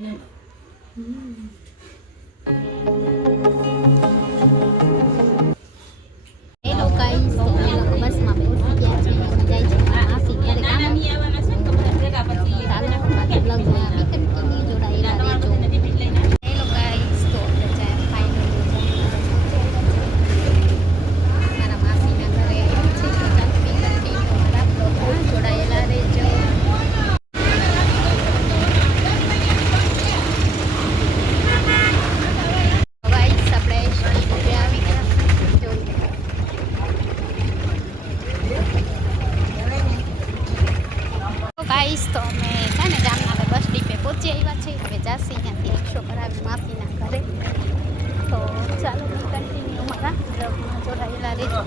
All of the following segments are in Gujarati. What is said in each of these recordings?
હેલો ગાઈસ, તો અમે લોકો બસમાં બેસી ગયા છીએ અને જાય છે માસી ક્યારે કામ ચાલો બ્લોગમાં બી કન્ટિન્યુ જોડાયેલા રહેજો. હેલો ગાઈસ, તો ફાઇનલી મારા માસીના ઘરે આવ્યા છે, તો ચાલો બી કન્ટિન્યુ મારા બ્લોગમાં જોડાયેલા રહેજો. ગાઈસ, તો અમે છે ને જામનગર બસ ડીપે પહોંચી આવ્યા છીએ. હવે જાસી ત્યાંથી રિક્ષો કરાવી માસીના ઘરે. તો ચાલો કન્ટિન્યુ મારા બ્લોગમાં જોડાયેલા રહેજો.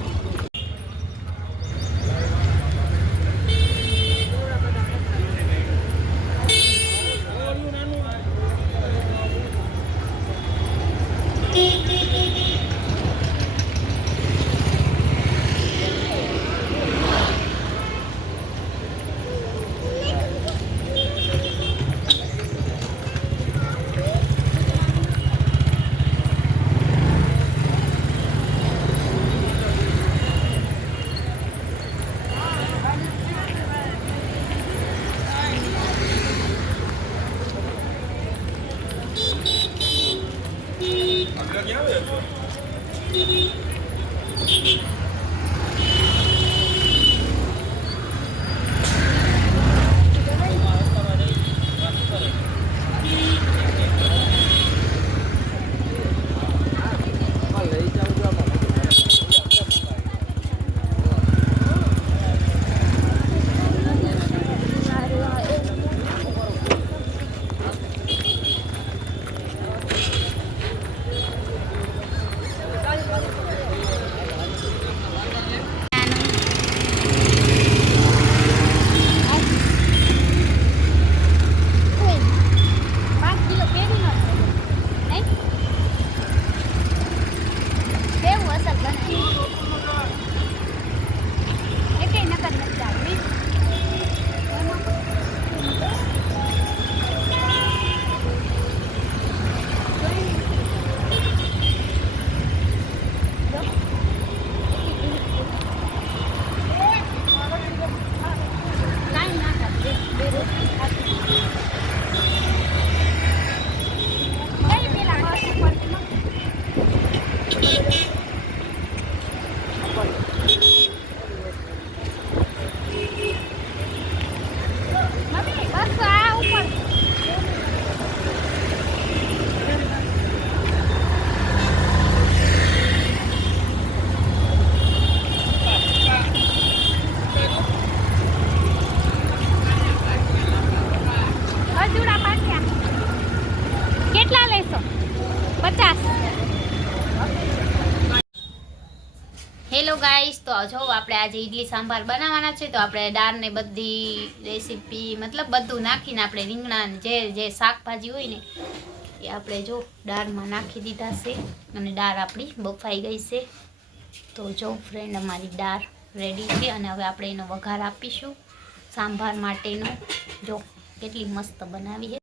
કેટલા લેશો? 50. હેલો ગાઈસ, તો જો આપણે આજે ઈડલી સાંભાર બનાવવાના છે. તો આપણે દાળ ને બધી રેસીપી મતલબ બધું નાખીને આપણે રીંગણા જે શાકભાજી હોય ને એ આપણે જો દાળમાં નાખી દીધા છે અને દાળ આપણી બફાઈ ગઈ છે. તો જો ફ્રેન્ડ, અમારી દાળ રેડી છે અને હવે આપણે એનો વઘાર આપીશું સાંભાર માટેનો. જો કેટલી મસ્ત બનાવી છે.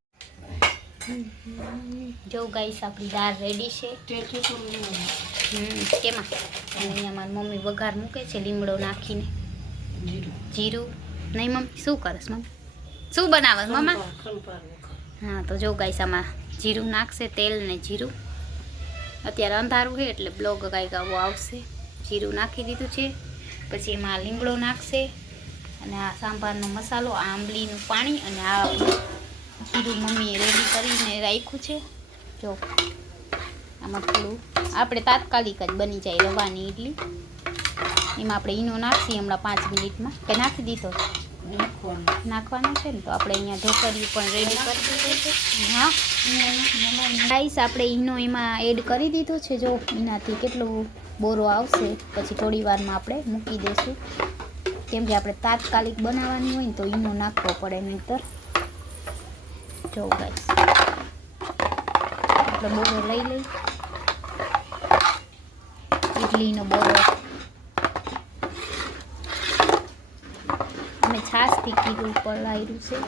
જો ગાઈસ, આપણી દાળ રેડી છે. કેમાં અહીંયા મારી મમ્મી વઘાર મૂકે છે લીમડો નાખીને. જીરું નહીં મમ્મી? શું કરસ મમ્મી? શું બનાવે મમ્મા? હા, તો જો ગાઈસ, આમાં જીરું નાખશે, તેલ ને જીરું. અત્યારે અંધારું છે એટલે બ્લોગ કાંઈક આવો આવશે. જીરું નાખી દીધું છે, પછી એમાં લીમડો નાખશે અને આ સાંભારનો મસાલો, આ આંબલીનું પાણી અને આ જીરું મમ્મીએ રેડી કરીને રાખ્યું છે. જો આમાં થોડું આપણે તાત્કાલિક જ બની જાય રવાની ઈડલી. એમાં આપણે ઈનો નાખીએ હમણાં 5 મિનિટમાં. કે નાખી દીધો? નાખવાનો છે ને. તો આપણે અહીંયા ઢોકળિયું પણ રેડી કરી દીધું છે. હા ગાઈસ, આપણે ઈનો એમાં એડ કરી દીધો છે. જો એનાથી કેટલું બોરો આવશે. પછી થોડી વારમાં આપણે મૂકી દઈશું, કેમ કે આપણે તાત્કાલિક બનાવવાની હોય ને તો ઈનો નાખવો પડે, નહીંતર. જો ગાઈસ, આપણે બોરો લઈ લઈ, ઈડલીનો બોરો. અમે છાશથી કીધું પલાળ્યું છે.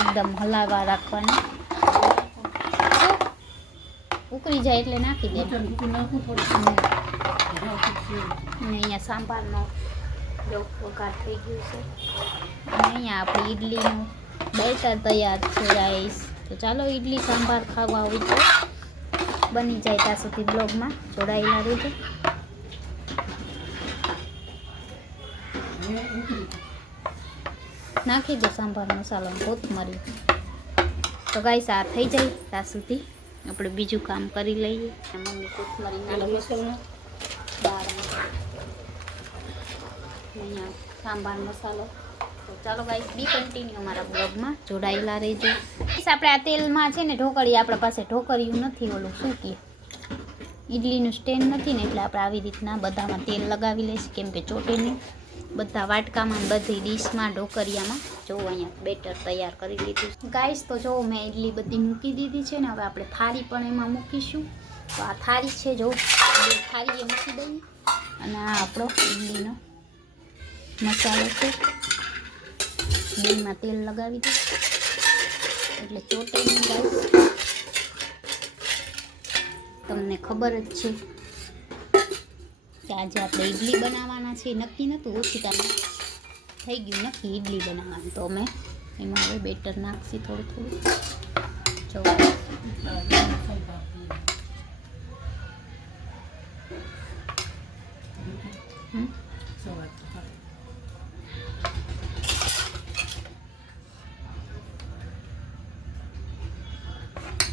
એકદમ હલાવવા રાખવાના. ઉકળી જાય એટલે નાખી દે. અહીંયા સાંભારનો વઘાર થઈ ગયું છે. અને અહીંયા આપણી ઈડલીનું બેટર તૈયાર છે ગાઈસ. તો ચાલો ઈડલી સાંભાર ખાવા હોય તો બની જાય ત્યાં સુધી બ્લોગમાં જોડાયેલા રહેજો. નાખી દો સાંભાર મસાલો કોથમરી. તો ગાઈસ આ થઈ જાય ત્યાં સુધી આપણે બીજું કામ કરી લઈએ. મમ્મી કોથમરી અહીંયા સાંભાર મસાલો. તો ચાલો ગાઈસ બી કન્ટિન્યુ અમારા બ્લોગમાં જોડાયેલા રહેજો. આપણે આ તેલમાં છે ને ઢોકળી, આપણા પાસે ઢોકળિયું નથી, ઓલું શું કહે ઈડલીનું સ્ટેન્ડ નથી ને, એટલે આપણે આવી રીતના બધામાં તેલ લગાવી લઈશું, કેમ કે ચોટે નહીં. બધા વાટકામાં, બધી ડીશમાં, ઢોકળિયામાં. જો અહીંયા બેટર તૈયાર કરી લીધું ગાઈસ. તો જો મેં ઈડલી બધી મૂકી દીધી છે ને, હવે આપણે થાળી પણ એમાં મૂકીશું. તો આ થાળી છે, જો બે થાળીએ મૂકી દઈએ. અને આ આપણો ઈડલીનો મસાલો છે, બેમાં તેલ લગાવી દઈએ એટલે ચોટે નહીં ગાઈસ. તમને ખબર જ છે કે આજે આપણે ઈડલી બનાવવાના છે. નક્કી નહોતું, ઓછી કામ થઈ ગયું નક્કી ઈડલી બનાવવાનું. તો અમે એમાં હવે બેટર નાખીએ થોડું થોડું. જો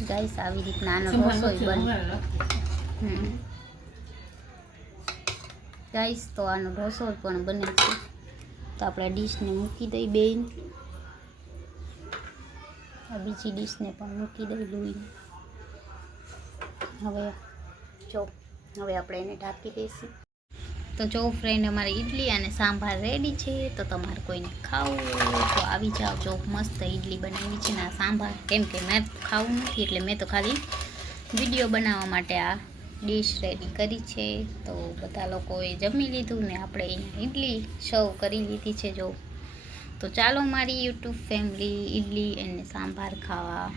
ગાઈસ આવી રીતના આનો રસોઈ બને. ગાઈસ તો આનો ઢોસો પણ બને છે. તો આપણે ડીશને મૂકી દઈ બેન. આ બીજી ડીશને પણ મૂકી દઈ લોહીને. હવે આપણે એને ઢાંકી દઈશું. તો જો ફ્રેન્ડ, અમારી ઈડલી અને સાંભાર રેડી છે. તો તમારે કોઈને ખાવું તો આવી જાઓ. જો મસ્ત ઈડલી બનાવી છે ને આ સાંભાર, કેમ કે મેં ખાવું નથી એટલે મેં તો ખાલી વિડીયો બનાવવા માટે આ ડીશ રેડી કરી છે. તો બધા લોકોએ જમી લીધું ને આપણે અહીંયા ઈડલી સર્વ કરી લીધી છે. જો તો ચાલો મારી યુટ્યુબ ફેમિલી ઈડલી અને સાંભાર ખાવા.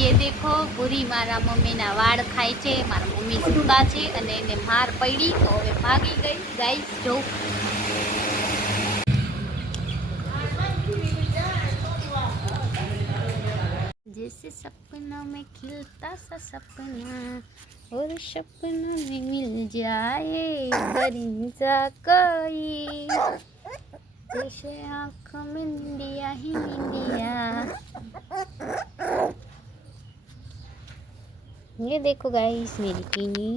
ये देखो पूरी मारा मम्मी ना वाड़ खाय છે. મારા મમ્મી સુતા છે અને એને માર પડી તો હવે ભાગી ગઈ. ગાઈસ જો जैसे सपना में खिलता सा सपना और सपना में मिल जाए परिंदा कोई जैसे आँख में निंदिया ही निंदिया. ये देखो गाइस मेरी कीनी.